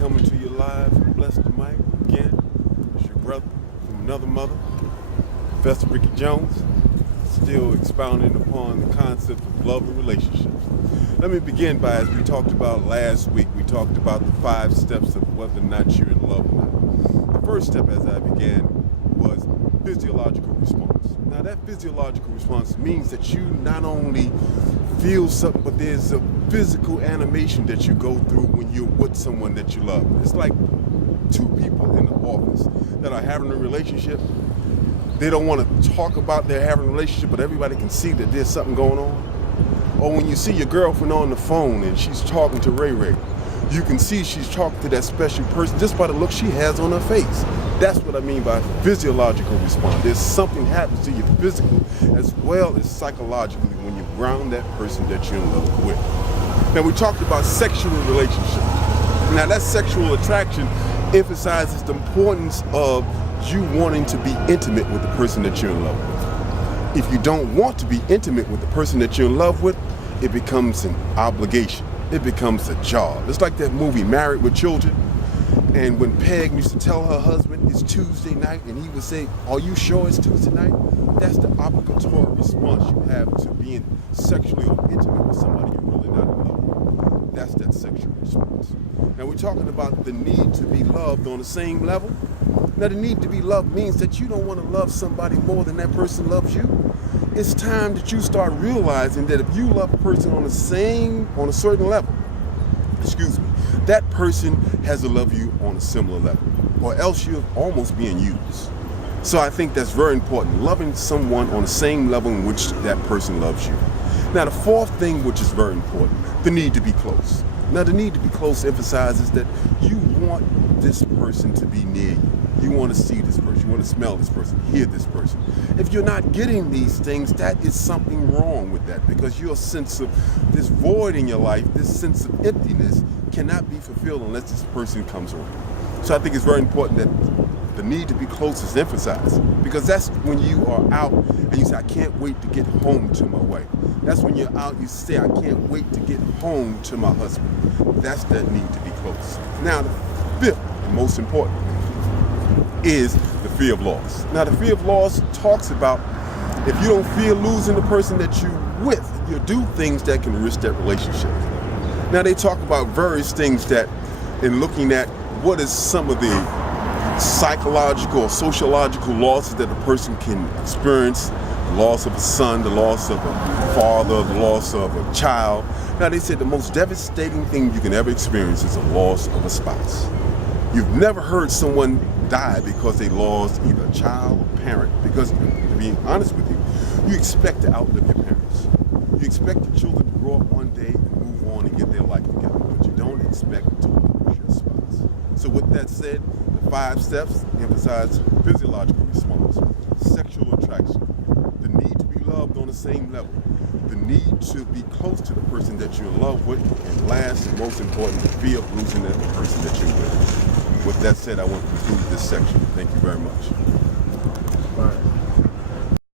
coming to you live from Bless the Mic again. It's your brother from another mother, Professor Ricky Jones, still expounding upon the concept of love and relationships. Let me begin by, as we talked about last week, we talked about the 5 steps of whether or not you're in love or not. The first step, as I began, was physiological response. Now that physiological response means that you not only feel something, but there's a physical animation that you go through when you're with someone that you love. It's like 2 people in the office that are having a relationship. They don't want to talk about they're having a relationship, but everybody can see that there's something going on. Or when you see your girlfriend on the phone and she's talking to Ray Ray, you can see she's talking to that special person just by the look she has on her face. That's what I mean by physiological response. There's something happens to you physical as well as psychologically when you ground that person that you're in love with. Now we talked about sexual relationships. Now that sexual attraction emphasizes the importance of you wanting to be intimate with the person that you're in love with. If you don't want to be intimate with the person that you're in love with, it becomes an obligation. It becomes a job. It's like that movie Married with Children. And when Peg used to tell her husband it's Tuesday night and he would say, "Are you sure it's Tuesday night?" That's the obligatory response you have to being sexually or intimate with somebody you're really not in love with. That's that sexual response. Now we're talking about the need to be loved on the same level. Now the need to be loved means that you don't want to love somebody more than that person loves you. It's time that you start realizing that if you love a person on a certain level, that person has to love you on a similar level, or else you're almost being used. So I think that's very important, loving someone on the same level in which that person loves you. Now the 4th thing, which is very important, the need to be close. Now the need to be close emphasizes that you want this person to be near you. You want to see this person, you want to smell this person, hear this person. If you're not getting these things, that is something wrong with that, because your sense of this void in your life, this sense of emptiness cannot be fulfilled unless this person comes around. So I think it's very important that the need to be close is emphasized, because that's when you are out and you say, "I can't wait to get home to my wife." That's when you're out, you say, "I can't wait to get home to my husband." That's that need to be close. Now the 5th and most important is the fear of loss. Now the fear of loss talks about if you don't fear losing the person that you're with, you'll do things that can risk that relationship. Now they talk about various things that, in looking at what is some of the psychological or sociological losses that a person can experience, the loss of a son, the loss of a father, the loss of a child. Now they said the most devastating thing you can ever experience is a loss of a spouse. You've never heard someone die because they lost either a child or parent, because to be honest with you, you expect to outlive your parents. You expect the children to grow up one day and move on and get their life together, but you don't expect to lose your spouse. So with that said, the 5 steps emphasize physiological response, sexual attraction, the need to be loved on the same level, the need to be close to the person that you're in love with, and last and most important, the fear of losing the person that you're with. With that said, I want to conclude this section. Thank you very much.